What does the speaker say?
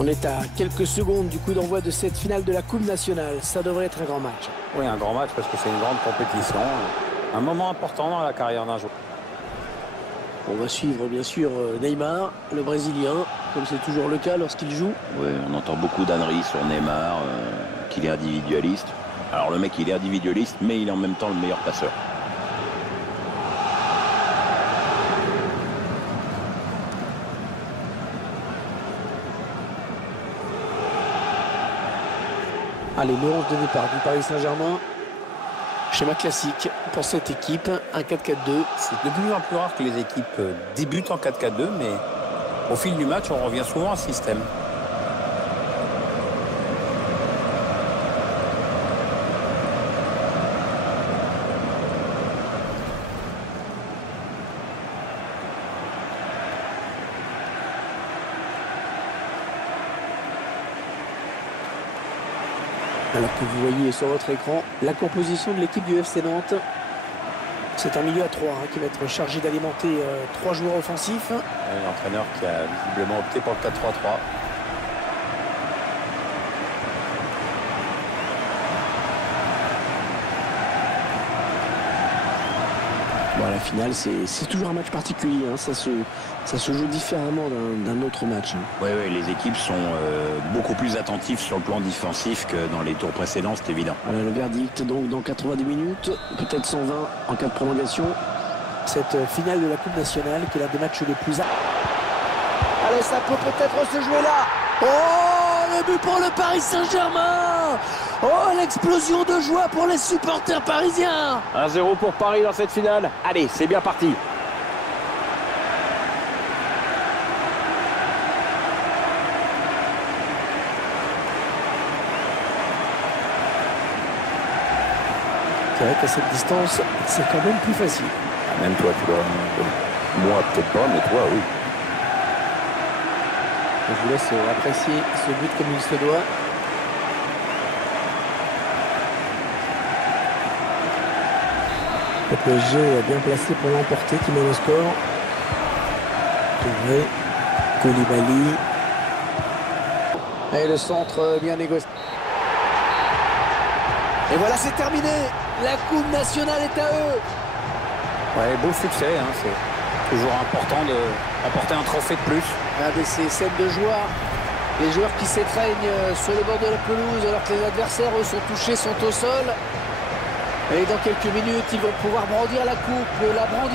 On est à quelques secondes du coup d'envoi de cette finale de la Coupe nationale. Ça devrait être un grand match. Oui, un grand match parce que c'est une grande compétition. Un moment important dans la carrière d'un joueur. On va suivre bien sûr Neymar, le Brésilien, comme c'est toujours le cas lorsqu'il joue. Ouais, on entend beaucoup d'âneries sur Neymar, qu'il est individualiste. Alors le mec, il est individualiste, mais il est en même temps le meilleur passeur. Allez, le 11 de départ du Paris Saint-Germain. Schéma classique pour cette équipe, un 4-4-2. C'est de plus en plus rare que les équipes débutent en 4-4-2, mais au fil du match, on revient souvent à ce système. Alors que vous voyez sur votre écran la composition de l'équipe du FC Nantes. C'est un milieu à 3 qui va être chargé d'alimenter 3 joueurs offensifs. L'entraîneur qui a visiblement opté pour le 4-3-3. Bon, à la finale, c'est toujours un match particulier. Ça se joue différemment d'un autre match. Oui, les équipes sont beaucoup plus attentives sur le plan défensif que dans les tours précédents, c'est évident. Voilà le verdict donc dans 90 minutes, peut-être 120 en cas de prolongation. Cette finale de la Coupe nationale qui est l'un des matchs les plus... Allez, ça peut peut-être se jouer là. Oh, le but pour le Paris Saint-Germain. Oh, l'explosion de joie pour les supporters parisiens. 1-0 pour Paris dans cette finale. Allez, c'est bien parti. C'est vrai qu'à cette distance, c'est quand même plus facile. Même toi, tu dois... Moi, peut-être pas, mais toi, oui. Je vous laisse apprécier ce but comme il se doit. Le PSG est bien placé pour l'emporter, qui met le score. Touré, Koulibaly. Et le centre bien négocié. Et voilà, c'est terminé. La Coupe nationale est à eux. Ouais, beau succès. C'est toujours important d'apporter un trophée de plus. Regardez ces scènes de joie. Les joueurs qui s'étreignent sur le bord de la pelouse alors que les adversaires, eux, sont touchés, sont au sol. Et dans quelques minutes, ils vont pouvoir brandir la coupe, la brandir.